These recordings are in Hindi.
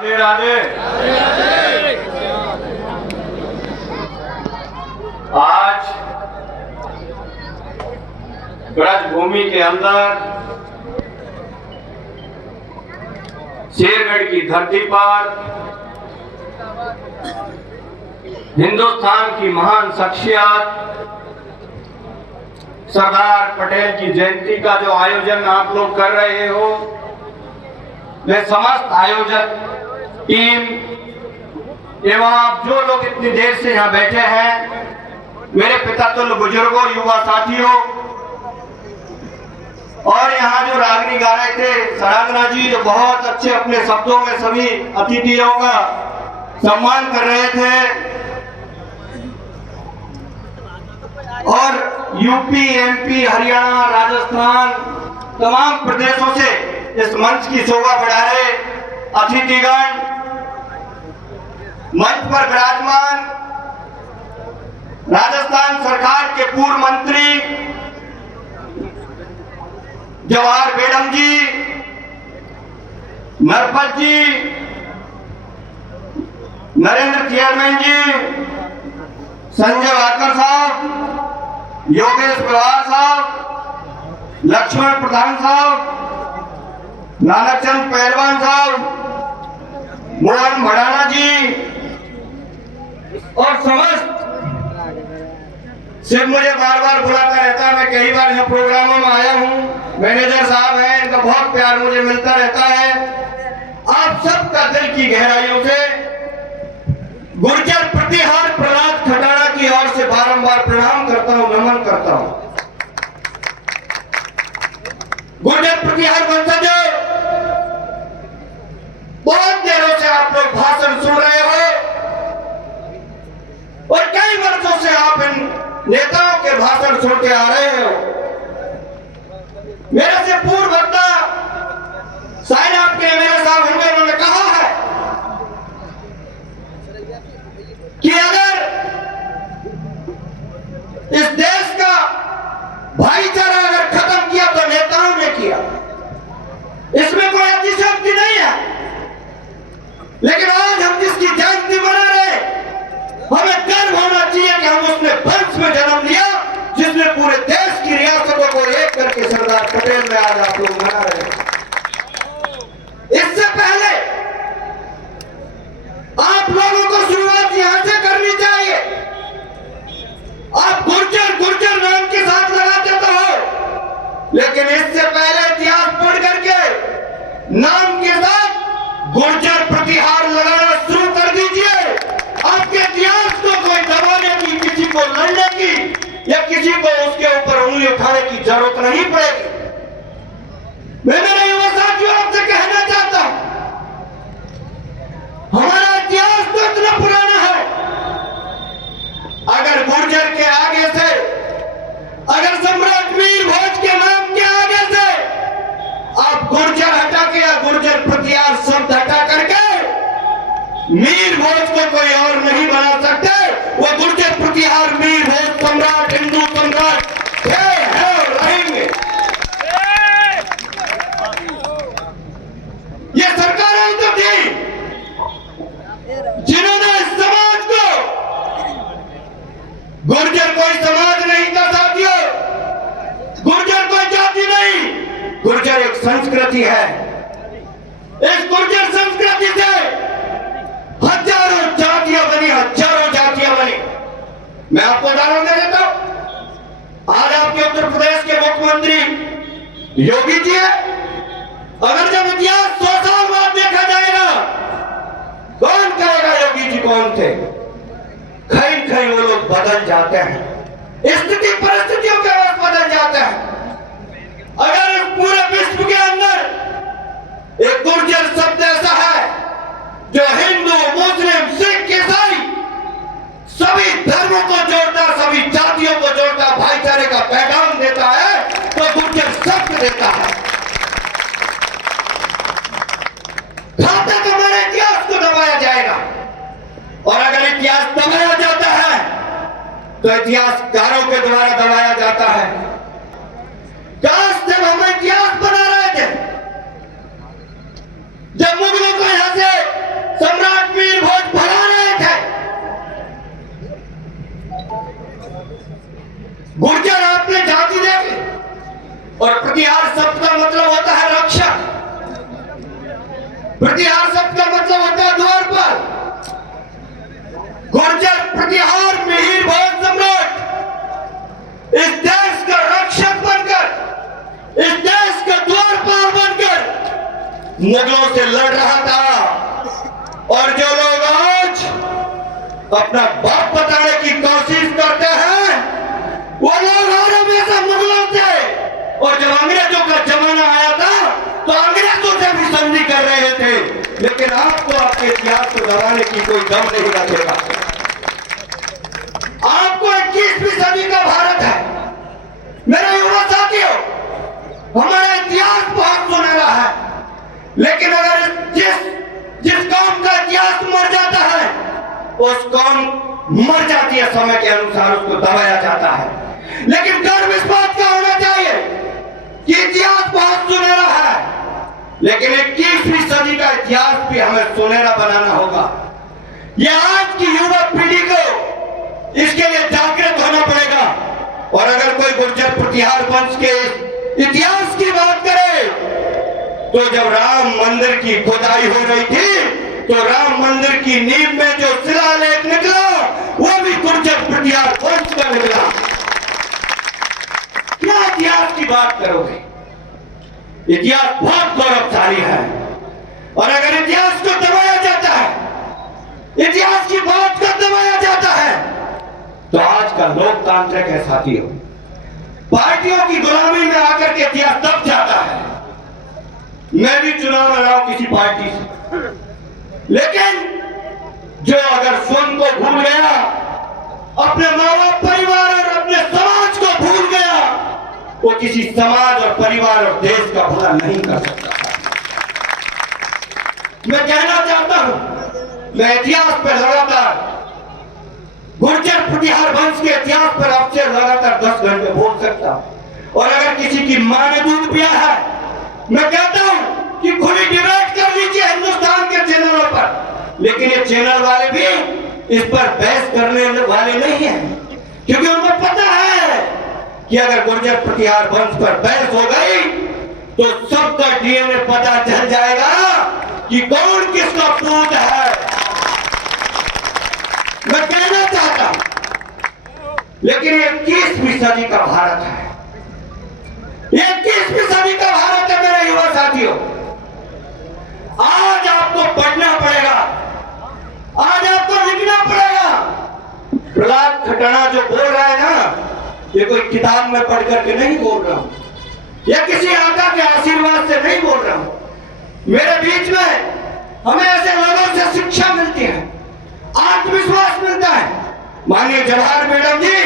राधे राधे। आज ब्रज भूमि के अंदर शेरगढ़ की धरती पर हिंदुस्तान की महान शख्सियत सरदार पटेल की जयंती का जो आयोजन आप लोग कर रहे हो, मैं समस्त आयोजक टीम एवं आप जो लोग इतनी देर से यहाँ बैठे हैं, मेरे पितातुल्य बुजुर्गों, युवा साथियों, और यहाँ जो रागनी गा रहे थे सरागना जी, जो बहुत अच्छे अपने शब्दों में सभी अतिथियों का सम्मान कर रहे थे, और यूपी, एमपी, हरियाणा, राजस्थान तमाम प्रदेशों से इस मंच की शोभा बढ़ा रहे अतिथिगण, मंच पर विराजमान राजस्थान सरकार के पूर्व मंत्री जवाहर बेगम जी, नरपत जी, नरेंद्र चेयरमैन जी, संजय वाकर साहब, योगेश पवार साहब, लक्ष्मण प्रधान साहब, नानकचंद पहलवान साहब, मोहन भड़ाना जी, और समस्त सिर्फ मुझे बार बार बुलाता रहता है। मैं कई बार यहाँ प्रोग्रामों में आया हूँ, मैनेजर साहब हैं, इनका बहुत प्यार मुझे मिलता रहता है। आप सबका दिल की गहराइयों से गुर्जर प्रतिहार प्रहलाद खटाड़ा की ओर से बारंबार प्रणाम करता हूँ, नमन करता हूँ। गुर्जर प्रतिहार वंशजों, बहुत देरों से आप लोग भाषण सुन रहे हो और कई वर्षों से आप इन नेताओं के भाषण सुनते आ रहे हो। मेरे से पूर्व वक्ता शायद आपके एमएलए साहब होंगे, उन्होंने कहा है कि अगर इस देश का भाईचारा अगर खत्म किया तो नेताओं ने किया। इसमें कोई अतिशयोक्ति नहीं है, लेकिन आज हम जिसकी जयंती मना रहे, हमें गर्व होना चाहिए कि हम उसने वंश में जन्म लिया जिसने पूरे देश की रियासतों को एक करके सरदार पटेल में आज आप लोग मना रहे हैं। इससे पहले आप लोगों को शुरुआत यहां से करनी चाहिए। आप गुर्जर गुर्जर नाम के साथ लगाते तो हो, लेकिन इससे पहले इतिहास पढ़ करके नाम के साथ गुर्जर प्रतिहार लगाना शुरू कर दीजिए। आपके इतिहास को कोई दबाने की, किसी को लड़ने की या किसी को उसके ऊपर उंगली उठाने की जरूरत नहीं पड़ेगी। मैं मेरे युवा साथियों आपसे कहना चाहता हूं, हमारा इतिहास तो इतना पुराना है। अगर गुर्जर के आगे से, अगर सम्राट मीर भोज के नाम के आगे से आप गुर्जर हटा के या गुर्जर प्रतिहार शब्द हटा करके मीर भोज को कोई और नहीं बना सकते। वो गुर्जर प्रतिहार मीर भोज सम्राट, हिंदू सम्राट है और रहेंगे। ये सरकारें तो थी जिन्होंने इस समाज को, गुर्जर कोई समाज नहीं था साथियों, गुर्जर कोई जाति नहीं, गुर्जर एक संस्कृति है। इस गुर्जर संस्कृति से हजारों जातियां बनी, हजारों जातियां बनी। मैं आपको उदाहरण दे देता हूं। आज आपके उत्तर प्रदेश के मुख्यमंत्री योगी जी है। अगर जब इतिहास 100 साल बाद देखा जाएगा, कौन कहेगा योगी जी कौन थे? कहीं कहीं वो लोग बदल जाते हैं, स्थिति परिस्थितियों के वक्त बदल जाते हैं। अगर इस पूरे विश्व के अंदर एक गुर्जर शब्द ऐसा है जो हिंदू, मुस्लिम, सिख, ईसाई सभी धर्मों को जोड़ता, सभी जातियों को जोड़ता, भाईचारे का पैगाम देता है, तो गुर्जर शब्द देता है। जहां तक हमारे इतिहास को दबाया जाएगा, और अगर इतिहास दबाया जाता है तो इतिहासकारों के द्वारा दबाया जाता है। काश जब हम इतिहास बना रहे थे, जब मुगलों को यहां से मुगलों से लड़ रहा था, और जो लोग आज अपना बाप बताने की कोशिश करते हैं वो लोग और हमेशा मुगलों से, और जब अंग्रेजों का जमाना आया था तो अंग्रेजों से भी संधि कर रहे थे, लेकिन आपको आपके इतिहास को दबाने की कोई दम नहीं रखेगा। आपको 21वीं सदी का भारत है मेरे युवा साथियों, हमारा इतिहास बहुत सुनहरा है, लेकिन अगर जिस कौम का इतिहास मर जाता है उस कौम मर जाती है, समय के अनुसार उसको दबाया जाता है। लेकिन गर्व इस बात का होना चाहिए कि इतिहास बहुत सुनहरा है, लेकिन 21वीं सदी का इतिहास भी हमें सुनहरा बनाना होगा। यह आज की युवा पीढ़ी को इसके लिए जागृत होना पड़ेगा। और अगर कोई गुर्जर प्रतिहार वंश के इतिहास की बात करे तो जब राम मंदिर की खुदाई हो रही थी तो राम मंदिर की नींव में जो शिलालेख निकला वो भी गुर्जर प्रतिहार वंश का निकला। क्या इतिहास की बात करोगे? इतिहास बहुत गौरवशाली है, और अगर इतिहास को दबाया जाता है, इतिहास की बात को दबाया जाता है, तो आज का लोकतांत्रिक है साथियों, पार्टियों की गुलामी में आकर के इतिहास दब जाता है। मैं भी चुनाव लड़ा किसी पार्टी से, लेकिन जो अगर स्वयं को भूल गया, अपने माँ बाप, परिवार और अपने समाज को भूल गया, वो किसी समाज और परिवार और देश का भला नहीं कर सकता। मैं कहना चाहता हूं, मैं इतिहास पर लगातार, गुर्जर प्रतिहार वंश के इतिहास पर आपसे लगातार 10 घंटे बोल सकता हूं। और अगर किसी की मां ने दूध पिया है, मैं कहता हूं कि खुली डिबेट कर लीजिए हिंदुस्तान के चैनलों पर, लेकिन ये चैनल वाले भी इस पर बहस करने वाले नहीं हैं, क्योंकि उनको पता है कि अगर गुर्जर प्रतिहार वंश पर बहस हो गई तो सबका डीएनए पता चल जाएगा कि कौन किसका पूत है। मैं कहना चाहता हूं, लेकिन 21वीं सदी का भारत है, 21वीं सदी का भारत है मेरे युवा साथियों। आज आपको पढ़ना पड़ेगा, आज आपको लिखना पड़ेगा। प्रहलाद खटाना जो बोल रहा है ना, ये कोई किताब में पढ़ करके नहीं बोल रहा हूं, या किसी आका के आशीर्वाद से नहीं बोल रहा हूं। मेरे बीच में हमें ऐसे लोगों से शिक्षा मिलती है, आत्मविश्वास मिलता है। माननीय जवाहर मैडम जी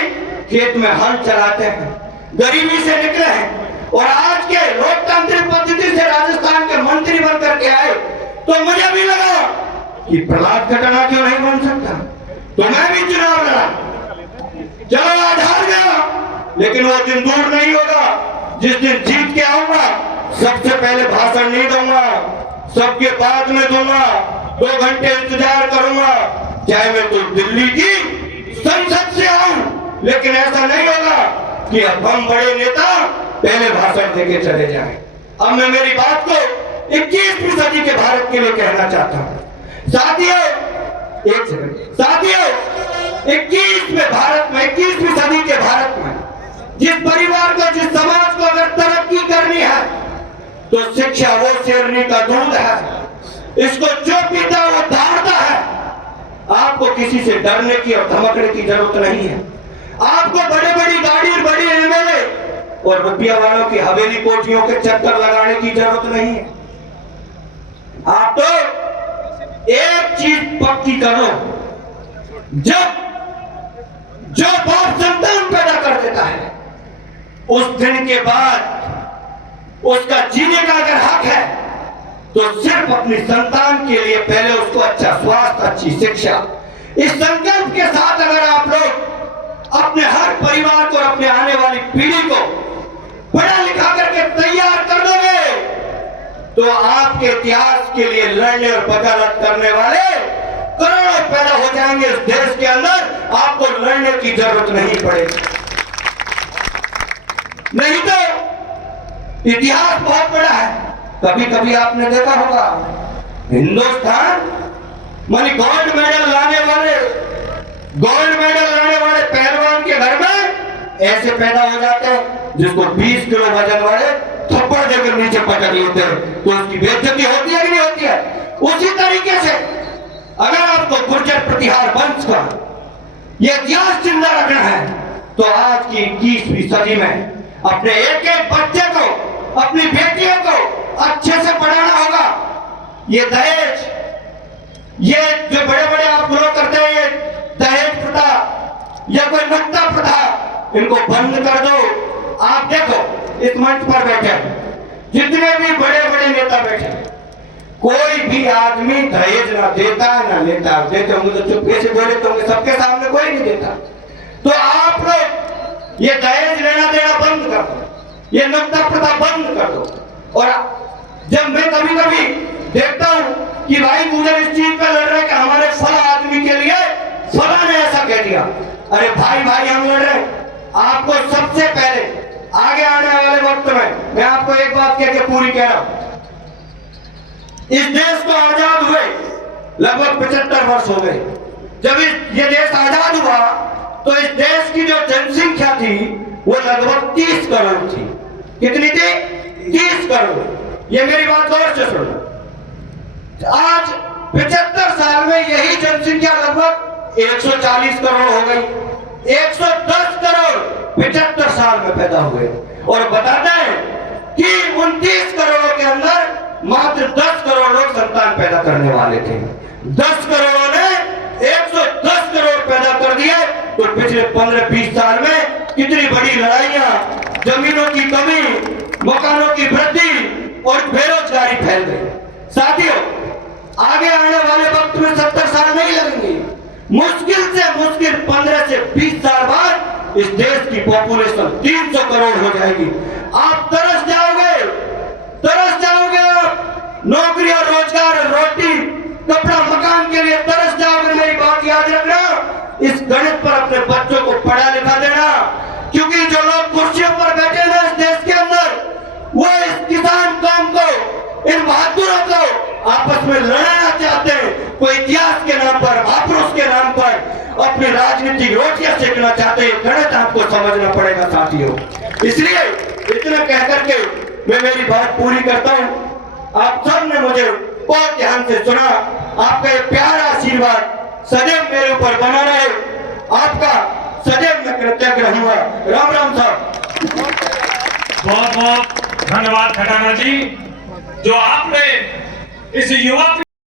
खेत में हल चलाते हैं, गरीबी से निकले हैं, और आज के लोकतांत्रिक पद्धति से राजस्थान के मंत्री बन करके आए, तो मुझे भी लगा कि प्रहलाद खटाना क्यों नहीं बन सकता, तो मैं भी चुनाव लड़ा। चलो आज हार गया, लेकिन वो दिन दूर नहीं होगा जिस दिन जीत के आऊंगा, सबसे पहले भाषण नहीं दूंगा, सबके बाद में दूंगा, 2 घंटे इंतजार करूंगा, चाहे मैं तो दिल्ली की संसद से आऊं, लेकिन ऐसा नहीं होगा कि अब हम बड़े नेता पहले भाषण देके चले जाएं। अब मैं मेरी बात को 21वीं सदी के भारत के लिए कहना चाहता हूं। साथियों, एक सेकंड साथियों, 21वें भारत में, 21वीं सदी के भारत में जिस परिवार को, जिस समाज को अगर तरक्की करनी है तो शिक्षा वो शेरनी का दूध है, इसको जो पीता वो धारता है। आपको किसी से डरने की और धमकने की जरूरत नहीं है। आपको बड़े बड़ी गाड़ी, बड़ी एमएलए और रुपया वालों की हवेली कोठियों के चक्कर लगाने की जरूरत नहीं है। आप तो एक चीज पक्की करो, जब जो बाप संतान पैदा कर देता है उस दिन के बाद उसका जीने का अगर हक है तो सिर्फ अपनी संतान के लिए पहले उसको अच्छा स्वास्थ्य, अच्छी शिक्षा, इस संकल्प के साथ अगर आप लोग अपने हर परिवार को और अपने आने वाली पीढ़ी को पढ़ा लिखा करके तैयार कर दोगे तो आपके इतिहास के लिए लड़ने और वकालत करने वाले करोड़ों पैदा हो जाएंगे इस देश के अंदर। आपको लड़ने की जरूरत नहीं पड़ेगी। नहीं तो इतिहास बहुत बड़ा है। कभी कभी आपने देखा होगा हिंदुस्तान मानी गोल्ड मेडल लाने वाले पहलवान के घर में ऐसे पैदा हो जाते हैं जिसको 20 किलो वजन वाले थप्पड़ देकर नीचे पटक लेते हैं तो उसकी बेइज्जती होती है कि नहीं होती है? उसी तरीके से अगर आपको गुर्जर प्रतिहार वंश का ये इतिहास जिंदा रखना है तो आज की 21वीं सदी में अपने एक एक बच्चे को, अपनी बेटियों को अच्छे से पढ़ाना होगा। ये दहेज, ये जो बड़े बड़े आप लोग करते हैं, ये दहेज प्रथा या कोई नुक्ता प्रथा, इनको बंद कर दो। आप देखो इस मंच पर बैठे जितने भी बड़े बड़े नेता बैठे, कोई भी आदमी दहेज ना देता ना लेता। देते होंगे तो चुपके से बोले तो सबके सामने कोई नहीं देता। तो आप लोग ये दहेज लेना देना बंद कर दो, ये नुक्ता प्रथा बंद कर दो। और जब मैं कभी कभी देखता हूं कि भाई गुर्जर इस चीज पे लड़ रहे कि हमारे फला आदमी के लिए फला ने ऐसा कह दिया, अरे भाई भाई हम लड़ रहे। आपको सबसे पहले आगे आने वाले वक्त में मैं आपको एक बात कह के पूरी कह रहा हूं, इस देश को आजाद हुए लगभग 75 वर्ष हो गए। जब ये देश आजाद हुआ तो इस देश की जो जनसंख्या थी वो लगभग 30 करोड़ थी। कितनी थी? 30 करोड़। ये मेरी बात गौर से सुनो। आज 75 साल में यही जनसंख्या लगभग 140 करोड़ हो गई। 110 करोड़ 75 साल में पैदा हुए। और बताते हैं कि 29 करोड़ों के अंदर मात्र 10 करोड़ लोग संतान पैदा करने वाले थे। 10 करोड़ों ने 110 करोड़ पैदा कर दिए। तो पिछले 15-20 साल में कितनी बड़ी लड़ाइयां, जमीनों की कमी, मकानों की वृद्धि और बेरोजगारी फैल गई। साथियों, आगे आने वाले वक्त में 70 साल नहीं लगेंगे। मुश्किल से मुश्किल 15 से 20 साल बाद इस देश की पॉपुलेशन 300 करोड़ हो जाएगी। आप तरस जाओगे आप नौकरी और रोजगार, रोटी कपड़ा मकान के लिए तरस जाओगे। मेरी बात याद रखना, इस गणित पर अपने बच्चों को पढ़ा लिखा देना, क्योंकि जो लोग कुर्सियों पर बैठे हैं इस देश के अंदर, वो इस किसान कौम को, इन बहादुरों को आपस में लड़ाना चाहते हैं। कोई इतिहास के नाम पर, महापुरुष के नाम पर अपनी राजनीतिक रोटियां सेकना चाहते हैं। गणित आपको समझना पड़ेगा साथियों। इसलिए इतना कहकर के मैं मेरी बात पूरी करता हूं। आप सब ने मुझे बहुत ध्यान से सुना। आपका ये प्यारा आशीर्वाद सदैव मेरे ऊपर बना रहे। आपका सदैव मैं कृतज्ञ रहूंगा। राम राम साहब। बहुत बहुत धन्यवाद खटाना जी, जो आपने इस युवा